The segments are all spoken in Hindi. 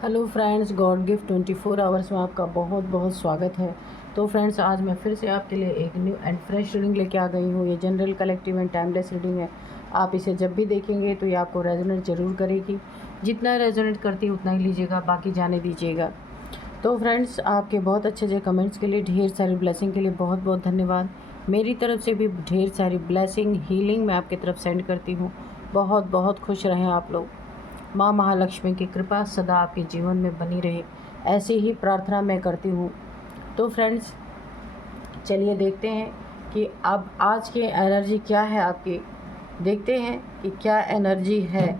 Hello friends, God gift 24 hours में आपका बहुत बहुत स्वागत है। तो फ्रेंड्स, आज मैं फिर से आपके लिए एक न्यू एंड फ्रेश रीडिंग लेके आ गई हूँ। ये general, collective and timeless reading है। आप इसे जब भी देखेंगे तो ये आपको रेजोनेट ज़रूर करेगी। जितना रेजोनेट करती है उतना ही लीजिएगा, बाकी जाने दीजिएगा। तो फ्रेंड्स, आपके बहुत अच्छे अच्छे कमेंट्स के लिए, ढेर सारी ब्लेसिंग के लिए बहुत बहुत धन्यवाद। मेरी तरफ से भी ढेर सारी ब्लेसिंग, हीलिंग मैं आपकी तरफ सेंड करती हूँ। बहुत बहुत खुश रहें आप लोग। माँ महालक्ष्मी की कृपा सदा आपके जीवन में बनी रहे, ऐसी ही प्रार्थना मैं करती हूँ। तो फ्रेंड्स, चलिए देखते हैं कि अब आज की एनर्जी क्या है आपकी। देखते हैं कि क्या एनर्जी है।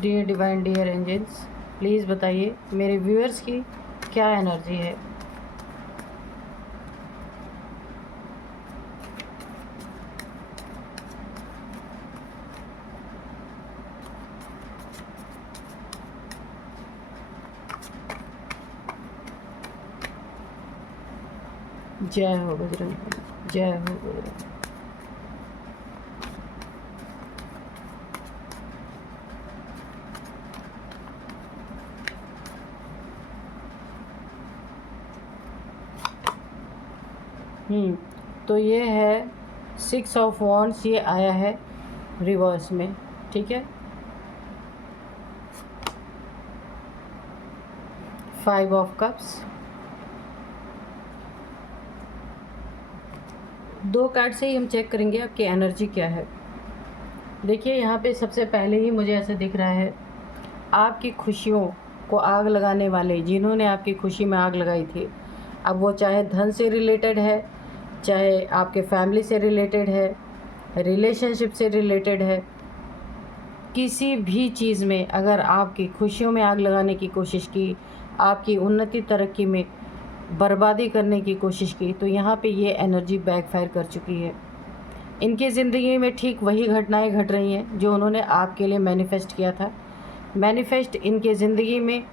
Dear divine, dear angels, please बताइए मेरे व्यूअर्स की क्या एनर्जी है। जय हो बजरंग बली, जय हो बजरंग। तो ये है 6 ऑफ वॉन्ड्स, ये आया है रिवर्स में, ठीक है। 5 ऑफ कप्स। 2 कार्ड से ही हम चेक करेंगे आपकी एनर्जी क्या है। देखिए, यहाँ पे सबसे पहले ही मुझे ऐसा दिख रहा है, आपकी खुशियों को आग लगाने वाले, जिन्होंने आपकी खुशी में आग लगाई थी, अब वो चाहे धन से रिलेटेड है, चाहे आपके फैमिली से रिलेटेड है, रिलेशनशिप से रिलेटेड है, किसी भी चीज़ में अगर आपकी खुशियों में आग लगाने की कोशिश की, आपकी उन्नति तरक्की में बर्बादी करने की कोशिश की, तो यहाँ पे ये एनर्जी बैकफायर कर चुकी है। इनकी ज़िंदगी में ठीक वही घटनाएं घट रही हैं जो उन्होंने आपके लिए मैनिफेस्ट किया था। मैनिफेस्ट इनके ज़िंदगी में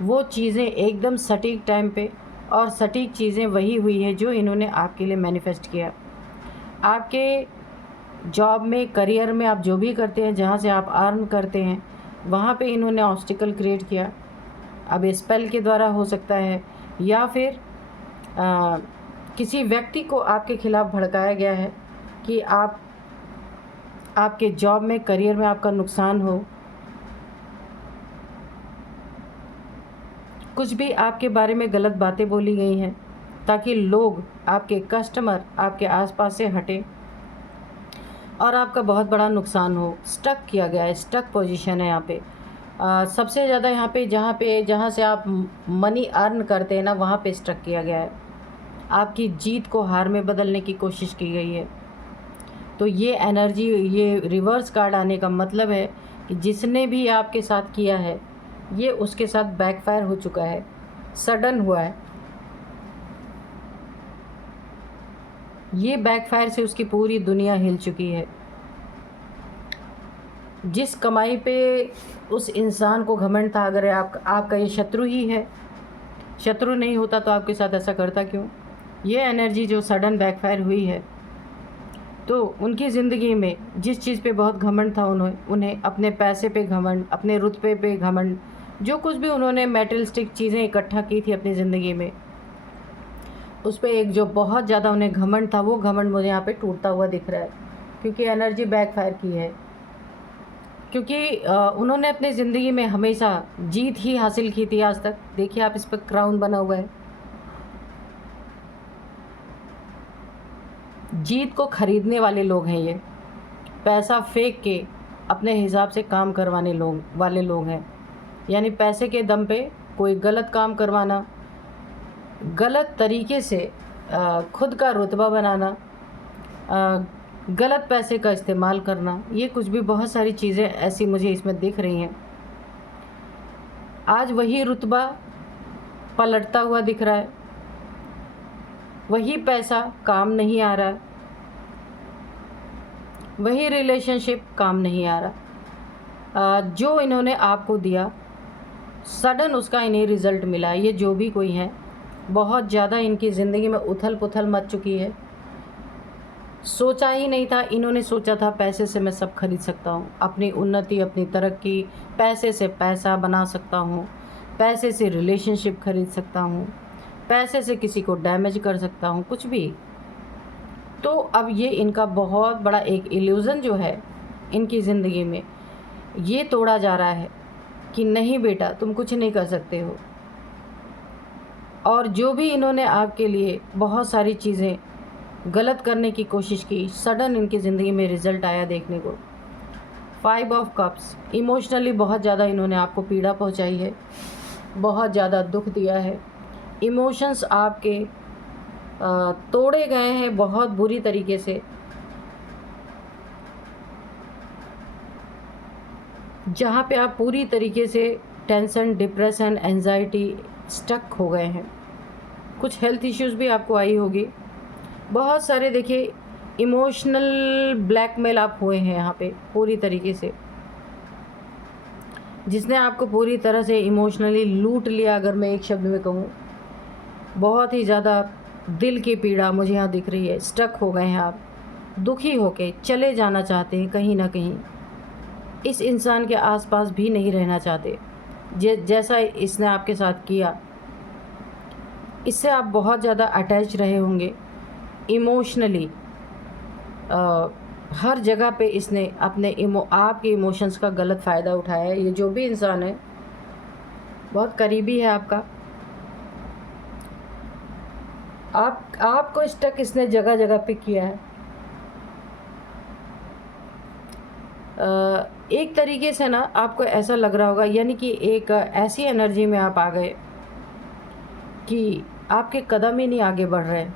वो चीज़ें एकदम सटीक टाइम पे और सटीक चीज़ें वही हुई है जो इन्होंने आपके लिए मैनिफेस्ट किया। आपके जॉब में, करियर में, आप जो भी करते हैं, जहाँ से आप अर्न करते हैं, वहाँ पे इन्होंने ऑब्स्टिकल क्रिएट किया। अब स्पेल के द्वारा हो सकता है, या फिर किसी व्यक्ति को आपके खिलाफ भड़काया गया है कि आपके जॉब में, करियर में आपका नुकसान हो। कुछ भी आपके बारे में गलत बातें बोली गई हैं ताकि लोग, आपके कस्टमर आपके आसपास से हटें और आपका बहुत बड़ा नुकसान हो। स्टक किया गया है, स्टक पोजीशन है यहाँ पे। सबसे ज़्यादा यहाँ पे जहाँ से आप मनी अर्न करते हैं ना, वहाँ पे स्टक किया गया है। आपकी जीत को हार में बदलने की कोशिश की गई है। तो ये एनर्जी, ये रिवर्स कार्ड आने का मतलब है कि जिसने भी आपके साथ किया है, ये उसके साथ बैकफायर हो चुका है, सडन हुआ है। ये बैकफायर से उसकी पूरी दुनिया हिल चुकी है। जिस कमाई पे उस इंसान को घमंड था, अगर आपका ये शत्रु ही है, शत्रु नहीं होता तो आपके साथ ऐसा करता क्यों। ये एनर्जी जो सडन बैकफायर हुई है, तो उनकी ज़िंदगी में जिस चीज़ पे बहुत घमंड था, उन्हें अपने पैसे पे घमंड, अपने रुतबे पे घमंड, जो कुछ भी उन्होंने मेटलिस्टिक चीज़ें इकट्ठा की थी अपनी ज़िंदगी में, उस पर एक जो बहुत ज़्यादा उन्हें घमंड था, वो घमंड मुझे यहाँ पे टूटता हुआ दिख रहा है, क्योंकि एनर्जी बैकफायर की है। क्योंकि उन्होंने अपनी ज़िंदगी में हमेशा जीत ही हासिल की थी आज तक। देखिए, आप इस पर क्राउन बना हुआ है। जीत को खरीदने वाले लोग हैं ये, पैसा फेंक के अपने हिसाब से काम करवाने वाले लोग हैं। यानी पैसे के दम पे कोई गलत काम करवाना, गलत तरीके से खुद का रुतबा बनाना, गलत पैसे का इस्तेमाल करना, ये कुछ भी बहुत सारी चीज़ें ऐसी मुझे इसमें दिख रही हैं। आज वही रुतबा पलटता हुआ दिख रहा है, वही पैसा काम नहीं आ रहा, वही रिलेशनशिप काम नहीं आ रहा। जो इन्होंने आपको दिया, सडन उसका इन्हें रिज़ल्ट मिला। ये जो भी कोई है, बहुत ज़्यादा इनकी ज़िंदगी में उथल पुथल मच चुकी है। सोचा ही नहीं था। इन्होंने सोचा था पैसे से मैं सब खरीद सकता हूँ, अपनी उन्नति, अपनी तरक्की, पैसे से पैसा बना सकता हूँ, पैसे से रिलेशनशिप खरीद सकता हूँ, पैसे से किसी को डैमेज कर सकता हूँ, कुछ भी। तो अब ये इनका बहुत बड़ा एक इल्यूज़न जो है इनकी ज़िंदगी में, ये तोड़ा जा रहा है कि नहीं बेटा, तुम कुछ नहीं कर सकते हो। और जो भी इन्होंने आपके लिए बहुत सारी चीज़ें गलत करने की कोशिश की, सडन इनकी ज़िंदगी में रिज़ल्ट आया देखने को। 5 ऑफ कप्स, इमोशनली बहुत ज़्यादा इन्होंने आपको पीड़ा पहुंचाई है, बहुत ज़्यादा दुख दिया है, इमोशंस आपके तोड़े गए हैं बहुत बुरी तरीके से। जहाँ पे आप पूरी तरीके से टेंशन, डिप्रेशन, एंजाइटी, स्टक हो गए हैं। कुछ हेल्थ इश्यूज़ भी आपको आई होगी, बहुत सारे। देखिए, इमोशनल ब्लैकमेल आप हुए हैं यहाँ पे पूरी तरीके से, जिसने आपको पूरी तरह से इमोशनली लूट लिया, अगर मैं एक शब्द में कहूँ। बहुत ही ज़्यादा दिल की पीड़ा मुझे यहाँ दिख रही है। स्टक हो गए हैं आप, दुखी होके चले जाना चाहते हैं कहीं ना कहीं, इस इंसान के आसपास भी नहीं रहना चाहते। जैसा इसने आपके साथ किया, इससे आप बहुत ज़्यादा अटैच रहे होंगे इमोशनली। हर जगह पे इसने अपने आपके इमोशंस का गलत फ़ायदा उठाया है। ये जो भी इंसान है बहुत करीबी है आपका। आपको स्टक इसने जगह जगह पे किया है। एक तरीके से ना आपको ऐसा लग रहा होगा, यानी कि एक ऐसी एनर्जी में आप आ गए कि आपके कदम ही नहीं आगे बढ़ रहे।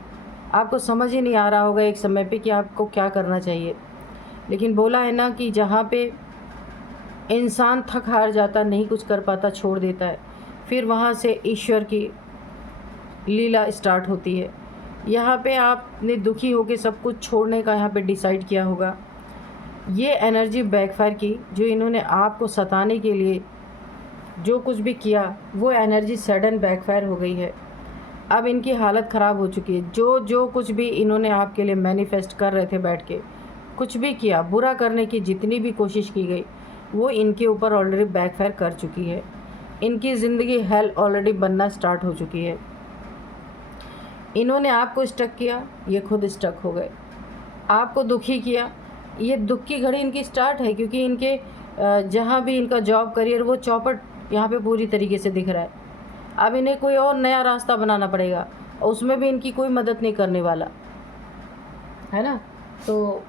आपको समझ ही नहीं आ रहा होगा एक समय पे कि आपको क्या करना चाहिए। लेकिन बोला है ना कि जहाँ पे इंसान थक हार जाता, नहीं कुछ कर पाता, छोड़ देता है, फिर वहाँ से ईश्वर की लीला स्टार्ट होती है। यहाँ पे आपने दुखी होकर सब कुछ छोड़ने का यहाँ पे डिसाइड किया होगा। ये एनर्जी बैकफायर की, जो इन्होंने आपको सताने के लिए जो कुछ भी किया, वो एनर्जी सडन बैकफायर हो गई है। अब इनकी हालत ख़राब हो चुकी है। जो कुछ भी इन्होंने आपके लिए मैनिफेस्ट कर रहे थे बैठ के, कुछ भी किया, बुरा करने की जितनी भी कोशिश की गई, वो इनके ऊपर ऑलरेडी बैकफायर कर चुकी है। इनकी ज़िंदगी हेल ऑलरेडी बनना स्टार्ट हो चुकी है। इन्होंने आपको स्टक किया, ये खुद स्टक हो गए। आपको दुखी किया, ये दुख की घड़ी इनकी स्टार्ट है, क्योंकि इनके जहाँ भी इनका जॉब करियर, वो चौपट यहाँ पे पूरी तरीके से दिख रहा है। अब इन्हें कोई और नया रास्ता बनाना पड़ेगा, और उसमें भी इनकी कोई मदद नहीं करने वाला है ना। तो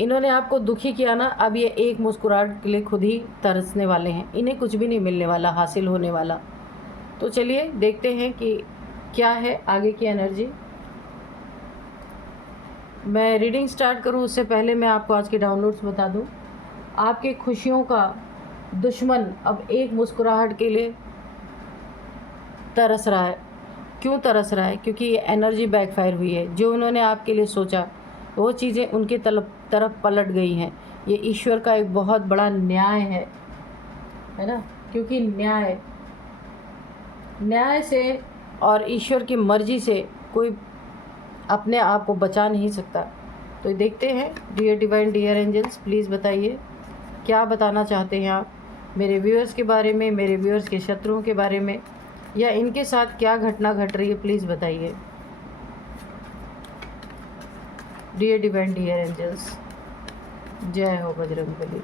इन्होंने आपको दुखी किया ना, अब ये एक मुस्कुराहट के लिए खुद ही तरसने वाले हैं। इन्हें कुछ भी नहीं मिलने वाला, हासिल होने वाला। तो चलिए देखते हैं कि क्या है आगे की एनर्जी। मैं रीडिंग स्टार्ट करूं उससे पहले मैं आपको आज के डाउनलोड्स बता दूं। आपकी खुशियों का दुश्मन अब एक मुस्कुराहट के लिए तरस रहा है। क्यों तरस रहा है? क्योंकि ये एनर्जी बैकफायर हुई है। जो उन्होंने आपके लिए सोचा, वो चीज़ें उनके तरफ पलट गई हैं। ये ईश्वर का एक बहुत बड़ा न्याय है ना। क्योंकि न्याय से और ईश्वर की मर्ज़ी से कोई अपने आप को बचा नहीं सकता। तो देखते हैं, dear divine, dear angels, please बताइए क्या बताना चाहते हैं आप मेरे व्यूअर्स के बारे में, मेरे व्यूअर्स के शत्रुओं के बारे में, या इनके साथ क्या घटना घट रही है, प्लीज़ बताइए। डियर डिवाइन, डियर एंजल्स, जय हो बजरंगबली,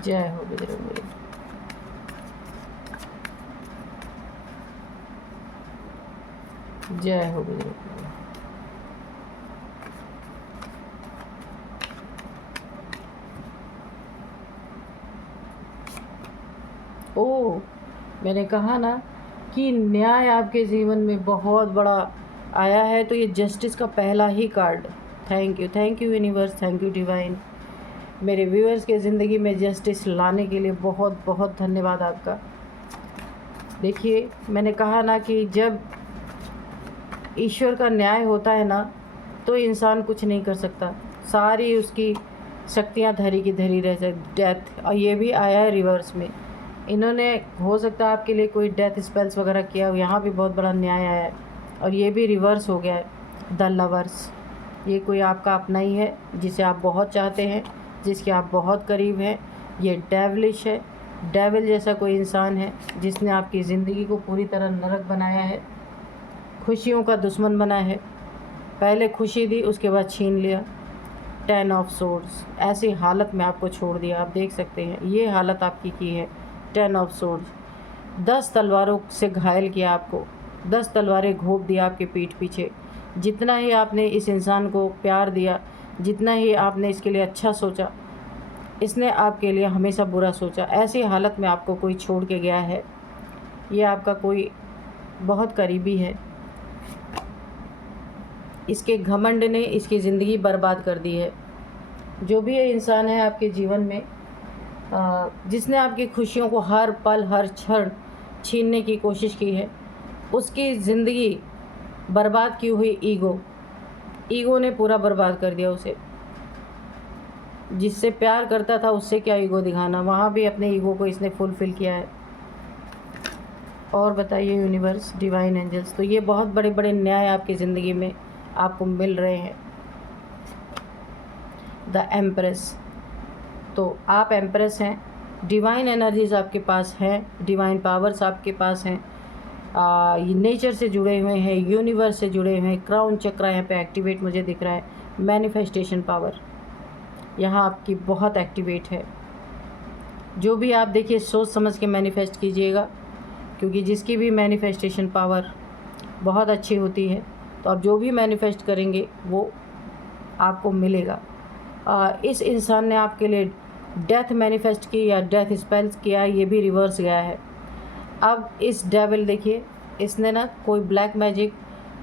जय हो बजरंगबली। जय हो बजरंगबली। ओ, मैंने कहा ना कि न्याय आपके जीवन में बहुत बड़ा आया है। तो ये जस्टिस का पहला ही card. Thank you universe, thank you divine. मेरे व्यूअर्स के ज़िंदगी में जस्टिस लाने के लिए बहुत बहुत धन्यवाद आपका। देखिए, मैंने कहा ना कि जब ईश्वर का न्याय होता है ना, तो इंसान कुछ नहीं कर सकता। सारी उसकी शक्तियाँ धरी की धरी रह जाती। डेथ, और ये भी आया है रिवर्स में। इन्होंने हो सकता है आपके लिए कोई डेथ स्पेल्स वगैरह किया हो, यहाँ भी बहुत बड़ा न्याय आया है, और ये भी रिवर्स हो गया है। द लवर्स, ये कोई आपका अपना ही है जिसे आप बहुत चाहते हैं, जिसके आप बहुत करीब हैं। ये डेविलिश है, डेविल जैसा कोई इंसान है जिसने आपकी ज़िंदगी को पूरी तरह नरक बनाया है, खुशियों का दुश्मन बना है। पहले खुशी दी, उसके बाद छीन लिया। 10 ऑफ सोर्ड्स, ऐसी हालत में आपको छोड़ दिया। आप देख सकते हैं ये हालत आपकी की है। 10 ऑफ सोर्ड्स, 10 तलवारों से घायल किया आपको, 10 तलवारें घोंप दिया आपके पीठ पीछे। जितना ही आपने इस इंसान को प्यार दिया, जितना ही आपने इसके लिए अच्छा सोचा, इसने आपके लिए हमेशा बुरा सोचा। ऐसी हालत में आपको कोई छोड़ के गया है। ये आपका कोई बहुत करीबी है। इसके घमंड ने इसकी ज़िंदगी बर्बाद कर दी है। जो भी ये इंसान है आपके जीवन में, जिसने आपकी खुशियों को हर पल हर क्षण छीनने की कोशिश की है, उसकी ज़िंदगी बर्बाद की हुई ईगो ने पूरा बर्बाद कर दिया उसे। जिससे प्यार करता था उससे क्या ईगो दिखाना, वहाँ भी अपने ईगो को इसने फुलफ़िल किया है। और बताइए यूनिवर्स, डिवाइन एंजल्स, तो ये बहुत बड़े बड़े न्याय आपकी ज़िंदगी में आपको मिल रहे हैं। द एम्प्रेस, तो आप एम्प्रेस हैं, डिवाइन एनर्जीज आपके पास हैं, डिवाइन पावर्स आपके पास हैं, नेचर से जुड़े हुए हैं, यूनिवर्स से जुड़े हुए हैं। क्राउन चक्र यहाँ पे एक्टिवेट मुझे दिख रहा है। मैनिफेस्टेशन पावर यहाँ आपकी बहुत एक्टिवेट है। जो भी आप देखिए सोच समझ के मैनिफेस्ट कीजिएगा, क्योंकि जिसकी भी मैनिफेस्टेशन पावर बहुत अच्छी होती है, तो आप जो भी मैनिफेस्ट करेंगे वो आपको मिलेगा। इस इंसान ने आपके लिए डेथ मैनिफेस्ट की या डेथ स्पेल्स किया, ये भी रिवर्स गया है। अब इस डेविल देखिए, इसने ना कोई ब्लैक मैजिक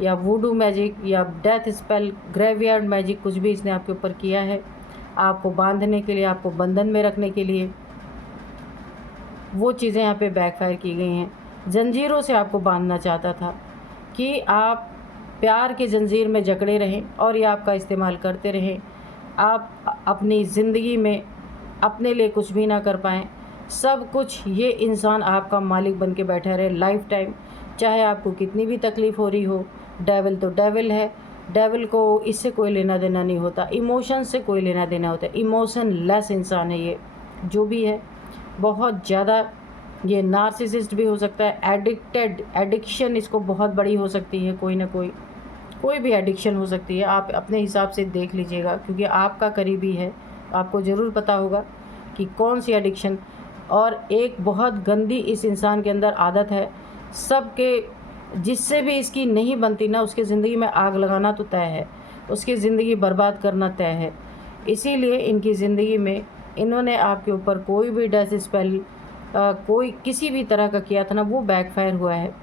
या वूडू मैजिक या डेथ स्पेल, ग्रेवयार्ड मैजिक, कुछ भी इसने आपके ऊपर किया है आपको बांधने के लिए, आपको बंधन में रखने के लिए। वो चीज़ें यहाँ पे बैकफायर की गई हैं। जंजीरों से आपको बांधना चाहता था कि आप प्यार की जंजीर में जकड़े रहें और ये आपका इस्तेमाल करते रहें। आप अपनी ज़िंदगी में अपने लिए कुछ भी ना कर पाएँ, सब कुछ ये इंसान आपका मालिक बन के बैठा रहे लाइफ टाइम। चाहे आपको कितनी भी तकलीफ़ हो रही हो, डेविल तो डेविल है, डेविल को इससे कोई लेना देना नहीं होता, इमोशन से कोई लेना देना होता है। इमोशन लेस इंसान है ये जो भी है, बहुत ज़्यादा ये नार्सिसिस्ट भी हो सकता है, एडिक्शन इसको बहुत बड़ी हो सकती है। कोई भी एडिक्शन हो सकती है, आप अपने हिसाब से देख लीजिएगा, क्योंकि आपका करीबी है, आपको ज़रूर पता होगा कि कौन सी एडिक्शन। और एक बहुत गंदी इस इंसान के अंदर आदत है, सबके जिससे भी इसकी नहीं बनती ना, उसकी ज़िंदगी में आग लगाना तो तय है, उसकी ज़िंदगी बर्बाद करना तय है। इसीलिए इनकी ज़िंदगी में इन्होंने आपके ऊपर कोई भी डेथ स्पेल कोई किसी भी तरह का किया था ना, वो बैकफायर हुआ है।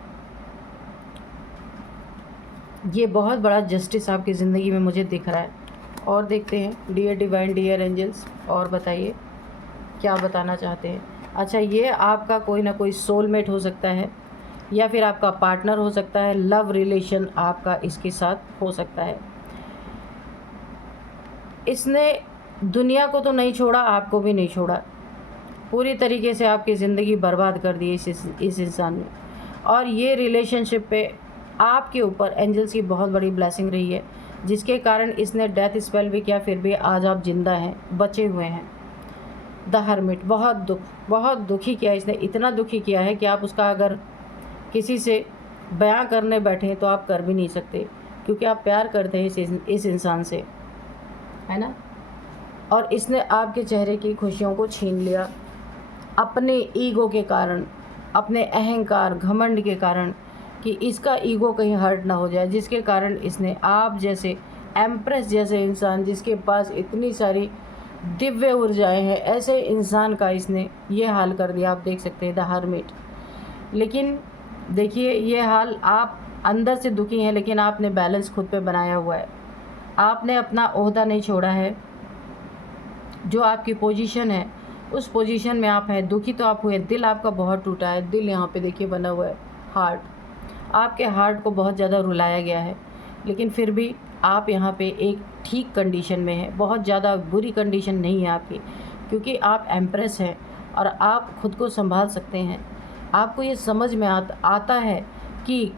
ये बहुत बड़ा जस्टिस आपकी ज़िंदगी में मुझे दिख रहा है। और देखते हैं डियर डिवाइन, डियर एंजल्स, और बताइए क्या बताना चाहते हैं। अच्छा, ये आपका कोई ना कोई सोलमेट हो सकता है या फिर आपका पार्टनर हो सकता है, लव रिलेशन आपका इसके साथ हो सकता है। इसने दुनिया को तो नहीं छोड़ा, आपको भी नहीं छोड़ा, पूरी तरीके से आपकी ज़िंदगी बर्बाद कर दी इस इंसान ने। और ये रिलेशनशिप पे आपके ऊपर एंजल्स की बहुत बड़ी ब्लेसिंग रही है, जिसके कारण इसने डेथ स्पेल भी किया, फिर भी आज आप जिंदा हैं, बचे हुए हैं। द हर्मिट, बहुत दुखी किया इसने, इतना दुखी किया है कि आप उसका अगर किसी से बयां करने बैठें तो आप कर भी नहीं सकते, क्योंकि आप प्यार करते हैं इस इंसान से, है ना। और इसने आपके चेहरे की खुशियों को छीन लिया अपने ईगो के कारण, अपने अहंकार घमंड के कारण, कि इसका ईगो कहीं हर्ट ना हो जाए, जिसके कारण इसने आप जैसे एम्प्रेस जैसे इंसान, जिसके पास इतनी सारी दिव्य ऊर्जाएं हैं, ऐसे इंसान का इसने ये हाल कर दिया। आप देख सकते हैं द हर्मिट। लेकिन देखिए, ये हाल आप अंदर से दुखी हैं, लेकिन आपने बैलेंस खुद पे बनाया हुआ है, आपने अपना ओहदा नहीं छोड़ा है। जो आपकी पोजीशन है उस पोजीशन में आप हैं। दुखी तो आप हुए, दिल आपका बहुत टूटा है, दिल यहाँ पे देखिए बना हुआ है, हार्ट, आपके हार्ट को बहुत ज़्यादा रुलाया गया है, लेकिन फिर भी आप यहाँ पे एक ठीक कंडीशन में हैं, बहुत ज़्यादा बुरी कंडीशन नहीं है आपकी, क्योंकि आप एम्प्रेस हैं और आप खुद को संभाल सकते हैं। आपको ये समझ में आता है कि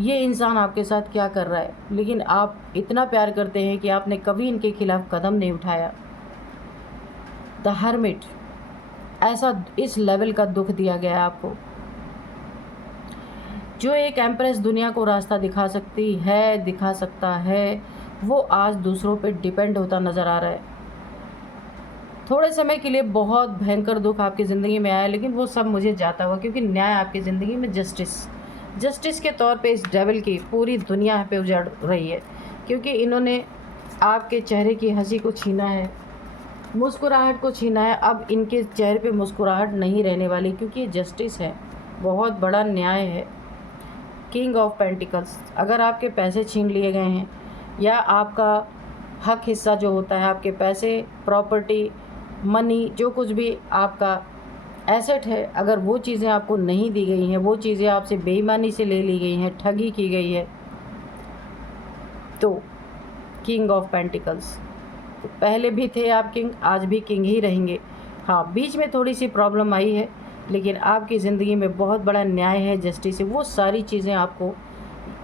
ये इंसान आपके साथ क्या कर रहा है, लेकिन आप इतना प्यार करते हैं कि आपने कभी इनके खिलाफ कदम नहीं उठाया। द हर्मिट, ऐसा इस लेवल का दुख दिया गया है आपको। जो एक एम्प्रेस दुनिया को रास्ता दिखा सकती है, दिखा सकता है, वो आज दूसरों पे डिपेंड होता नज़र आ रहा है। थोड़े समय के लिए बहुत भयंकर दुख आपकी ज़िंदगी में आया, लेकिन वो सब मुझे जाता हुआ, क्योंकि न्याय आपकी ज़िंदगी में जस्टिस के तौर पे इस डेविल की पूरी दुनिया पे उजड़ रही है, क्योंकि इन्होंने आपके चेहरे की हंसी को छीना है, मुस्कुराहट को छीना है। अब इनके चेहरे पे मुस्कुराहट नहीं रहने वाली, क्योंकि ये जस्टिस है, बहुत बड़ा न्याय है। किंग ऑफ पेंटिकल्स, अगर आपके पैसे छीन लिए गए हैं या आपका हक हिस्सा जो होता है, आपके पैसे, प्रॉपर्टी, मनी, जो कुछ भी आपका एसेट है, अगर वो चीज़ें आपको नहीं दी गई हैं, वो चीज़ें आपसे बेईमानी से ले ली गई हैं, ठगी की गई है, तो किंग ऑफ पेंटिकल्स, तो पहले भी थे आप किंग, आज भी किंग ही रहेंगे। हाँ, बीच में थोड़ी सी प्रॉब्लम आई है, लेकिन आपकी ज़िंदगी में बहुत बड़ा न्याय है, जस्टिस है। वो सारी चीज़ें आपको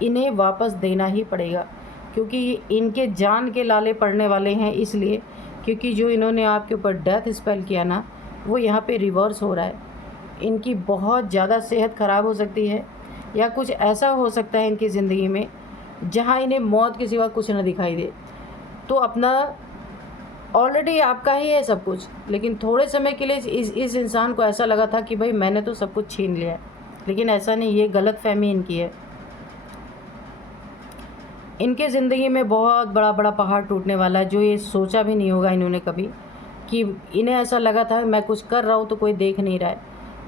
इन्हें वापस देना ही पड़ेगा, क्योंकि इनके जान के लाले पड़ने वाले हैं, इसलिए क्योंकि जो इन्होंने आपके ऊपर डेथ स्पेल किया ना, वो यहाँ पे रिवर्स हो रहा है। इनकी बहुत ज़्यादा सेहत ख़राब हो सकती है, या कुछ ऐसा हो सकता है इनकी ज़िंदगी में जहाँ इन्हें मौत के सिवा कुछ न दिखाई दे। तो अपना ऑलरेडी आपका ही है सब कुछ, लेकिन थोड़े समय के लिए इस इंसान को ऐसा लगा था कि भाई मैंने तो सब कुछ छीन लिया है, लेकिन ऐसा नहीं, ये गलतफहमी इनकी है। इनके ज़िंदगी में बहुत बड़ा बड़ा पहाड़ टूटने वाला है, जो ये सोचा भी नहीं होगा इन्होंने कभी, कि इन्हें ऐसा लगा था मैं कुछ कर रहा हूँ तो कोई देख नहीं रहा है,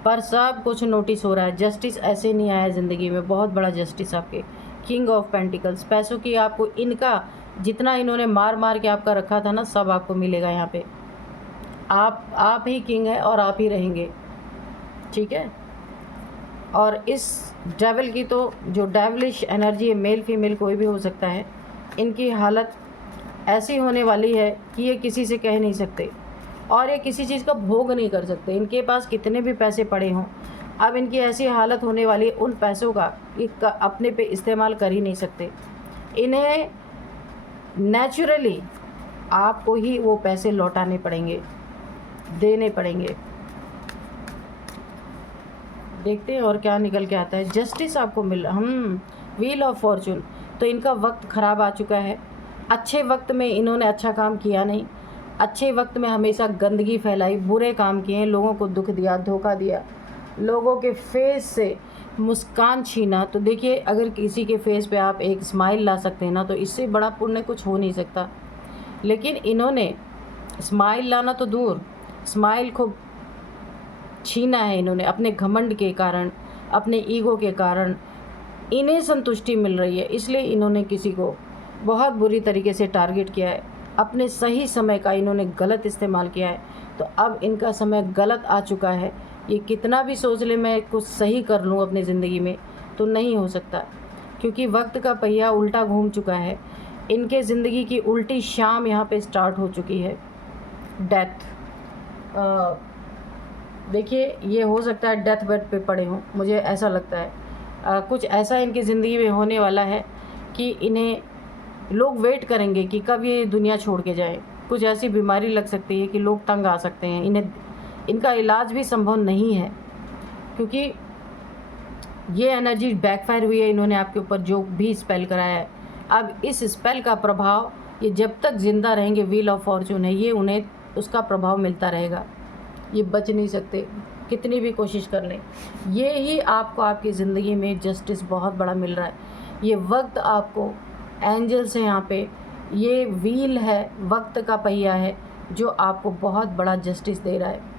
पर सब कुछ नोटिस हो रहा है। जस्टिस ऐसे नहीं आया ज़िंदगी में, बहुत बड़ा जस्टिस आपके। किंग ऑफ पेंटिकल्स, पैसों की आपको, इनका जितना इन्होंने मार मार के आपका रखा था ना, सब आपको मिलेगा यहाँ पे। आप ही किंग है और आप ही रहेंगे, ठीक है। और इस डेविल की तो जो डेविलिश एनर्जी है, मेल फीमेल कोई भी हो सकता है, इनकी हालत ऐसी होने वाली है कि ये किसी से कह नहीं सकते, और ये किसी चीज़ का भोग नहीं कर सकते। इनके पास कितने भी पैसे पड़े हों, अब इनकी ऐसी हालत होने वाली है, उन पैसों का ये अपने पे इस्तेमाल कर ही नहीं सकते। इन्हें नेचुरली आपको ही वो पैसे लौटाने पड़ेंगे, देने पड़ेंगे। देखते हैं और क्या निकल के आता है। जस्टिस आपको मिल, व्हील ऑफ फॉर्चून, तो इनका वक्त ख़राब आ चुका है। अच्छे वक्त में इन्होंने अच्छा काम किया नहीं, अच्छे वक्त में हमेशा गंदगी फैलाई, बुरे काम किए, लोगों को दुख दिया, धोखा दिया, लोगों के फेस से मुस्कान छीना। तो देखिए, अगर किसी के फेस पे आप एक स्माइल ला सकते हैं ना, तो इससे बड़ा पुण्य कुछ हो नहीं सकता। लेकिन इन्होंने स्माइल लाना तो दूर, स्माइल को छीना है इन्होंने अपने घमंड के कारण, अपने ईगो के कारण। इन्हें संतुष्टि मिल रही है, इसलिए इन्होंने किसी को बहुत बुरी तरीके से टारगेट किया है। अपने सही समय का इन्होंने गलत इस्तेमाल किया है, तो अब इनका समय गलत आ चुका है। ये कितना भी सोच ले मैं कुछ सही कर लूँ अपनी ज़िंदगी में, तो नहीं हो सकता, क्योंकि वक्त का पहिया उल्टा घूम चुका है। इनके ज़िंदगी की उल्टी शाम यहाँ पे स्टार्ट हो चुकी है। डेथ, देखिए, ये हो सकता है डेथ बेड पे पड़े हों, मुझे ऐसा लगता है। कुछ ऐसा इनकी ज़िंदगी में होने वाला है कि इन्हें लोग वेट करेंगे कि कब ये दुनिया छोड़ के जाए। कुछ ऐसी बीमारी लग सकती है कि लोग तंग आ सकते हैं, इन्हें इनका इलाज भी संभव नहीं है, क्योंकि ये एनर्जी बैकफायर हुई है। इन्होंने आपके ऊपर जो भी स्पेल कराया है, अब इस स्पेल का प्रभाव ये जब तक ज़िंदा रहेंगे, व्हील ऑफ फॉर्चून है, ये उन्हें उसका प्रभाव मिलता रहेगा। ये बच नहीं सकते, कितनी भी कोशिश कर लें। ये ही आपको आपकी ज़िंदगी में जस्टिस बहुत बड़ा मिल रहा है। ये वक्त आपको एंजल्स हैं यहाँ पे, ये व्हील है, वक्त का पहिया है, जो आपको बहुत बड़ा जस्टिस दे रहा है।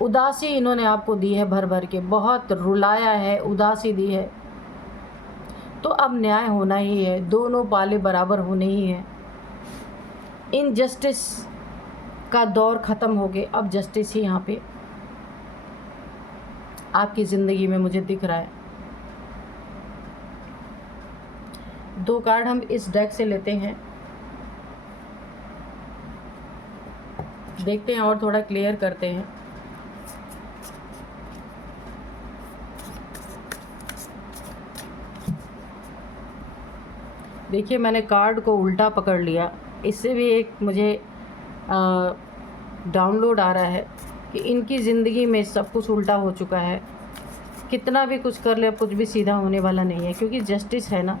उदासी इन्होंने आपको दी है भर भर के, बहुत रुलाया है, उदासी दी है, तो अब न्याय होना ही है, दोनों पाले बराबर होने ही हैं। इनजस्टिस का दौर ख़त्म हो गया, अब जस्टिस ही यहाँ पे आपकी ज़िंदगी में मुझे दिख रहा है। 2 कार्ड हम इस डेक से लेते हैं, देखते हैं और थोड़ा क्लियर करते हैं। देखिए मैंने कार्ड को उल्टा पकड़ लिया, इससे भी एक मुझे डाउनलोड आ रहा है कि इनकी ज़िंदगी में सब कुछ उल्टा हो चुका है। कितना भी कुछ कर ले, कुछ भी सीधा होने वाला नहीं है, क्योंकि जस्टिस है ना,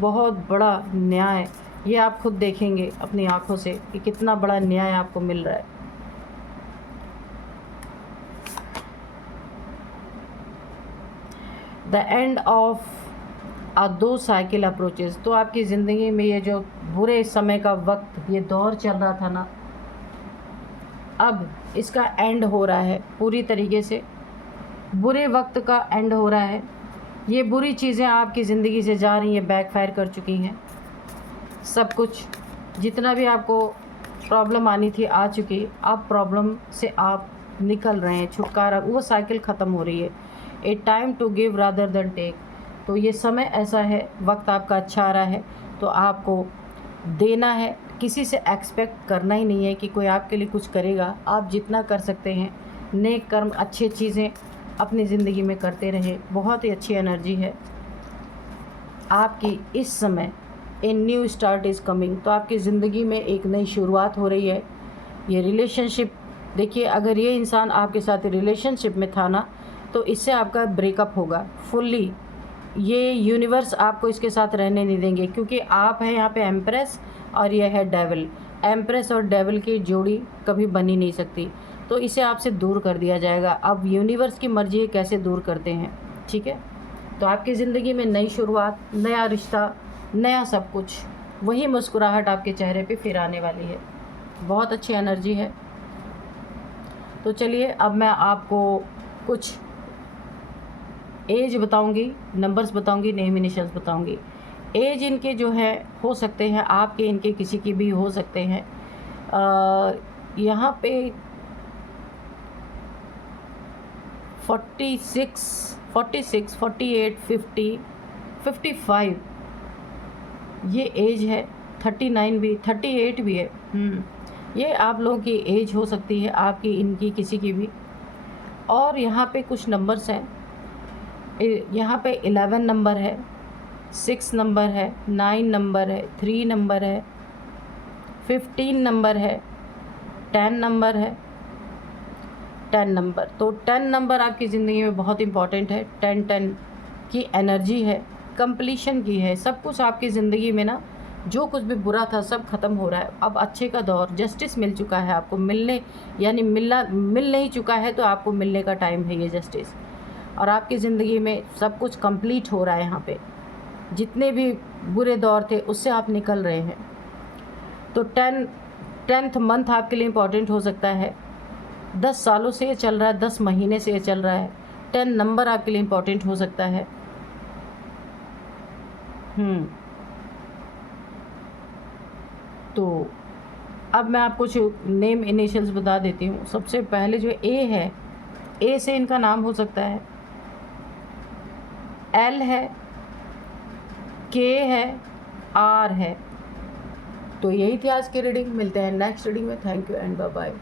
बहुत बड़ा न्याय। ये आप खुद देखेंगे अपनी आँखों से कि कितना बड़ा न्याय आपको मिल रहा है। द एंड ऑफ दो साइकिल अप्रोचेस। तो आपकी ज़िंदगी में ये जो बुरे समय का वक्त, ये दौर चल रहा था ना, अब इसका एंड हो रहा है पूरी तरीके से। बुरे वक्त का एंड हो रहा है। ये बुरी चीज़ें आपकी ज़िंदगी से जा रही हैं, बैकफायर कर चुकी हैं। सब कुछ जितना भी आपको प्रॉब्लम आनी थी आ चुकी। अब प्रॉब्लम से आप निकल रहे हैं, छुटकारा, वो साइकिल ख़त्म हो रही है। A time to give rather than take. तो ये समय ऐसा है, वक्त आपका अच्छा आ रहा है, तो आपको देना है। किसी से एक्सपेक्ट करना ही नहीं है कि कोई आपके लिए कुछ करेगा। आप जितना कर सकते हैं, नेक कर्म, अच्छी चीज़ें अपनी ज़िंदगी में करते रहें। बहुत ही अच्छी एनर्जी है आपकी इस समय। A new start is coming. तो आपकी ज़िंदगी में एक नई शुरुआत हो रही है। ये रिलेशनशिप, देखिए अगर ये इंसान आपके साथ रिलेशनशिप में था ना, तो इससे आपका ब्रेकअप होगा फुल्ली। ये यूनिवर्स आपको इसके साथ रहने नहीं देंगे, क्योंकि आप हैं यहाँ पे एम्प्रेस और ये है डेविल। एम्प्रेस और डेविल की जोड़ी कभी बनी नहीं सकती, तो इसे आपसे दूर कर दिया जाएगा। अब यूनिवर्स की मर्जी है कैसे दूर करते हैं, ठीक है। तो आपकी ज़िंदगी में नई शुरुआत, नया रिश्ता, नया सब कुछ, वही मुस्कुराहट आपके चेहरे पे फिर आने वाली है। बहुत अच्छी एनर्जी है। तो चलिए अब मैं आपको कुछ एज बताऊंगी, नंबर्स बताऊंगी, नेम इनिशियल्स बताऊंगी। एज इनके जो है हो सकते हैं आपके, इनके किसी की भी हो सकते हैं। यहाँ पे 46, 48, 50, 55 ये एज है। 39 भी, 38 भी है। ये आप लोगों की एज हो सकती है, आपकी, इनकी, किसी की भी। और यहाँ पे कुछ नंबर्स हैं। यहाँ पे 11 नंबर है, 6 नंबर है, 9 नंबर है, 3 नंबर है, 15 नंबर है, 10 नंबर है, 10 नंबर। तो 10 नंबर आपकी ज़िंदगी में बहुत इंपॉर्टेंट है। 10 की एनर्जी है, कंप्लीशन की है। सब कुछ आपकी ज़िंदगी में ना, जो कुछ भी बुरा था सब ख़त्म हो रहा है। अब अच्छे का दौर, जस्टिस मिल चुका है आपको। मिलने यानी मिल नहीं चुका है, तो आपको मिलने का टाइम है ये जस्टिस। और आपकी ज़िंदगी में सब कुछ कंप्लीट हो रहा है। यहाँ पे जितने भी बुरे दौर थे उससे आप निकल रहे हैं। तो 10th मंथ आपके लिए इम्पॉर्टेंट हो सकता है। 10 सालों से ये चल रहा है, 10 महीने से ये चल रहा है। 10 नंबर आपके लिए इम्पॉर्टेंट हो सकता है। तो अब मैं आपको कुछ नेम इनिशियल्स बता देती हूँ। सबसे पहले जो ए है, ए से इनका नाम हो सकता है, एल है, के है, आर है। तो यही थी आज की रीडिंग। मिलते हैं नेक्स्ट रीडिंग में। Thank you and bye bye.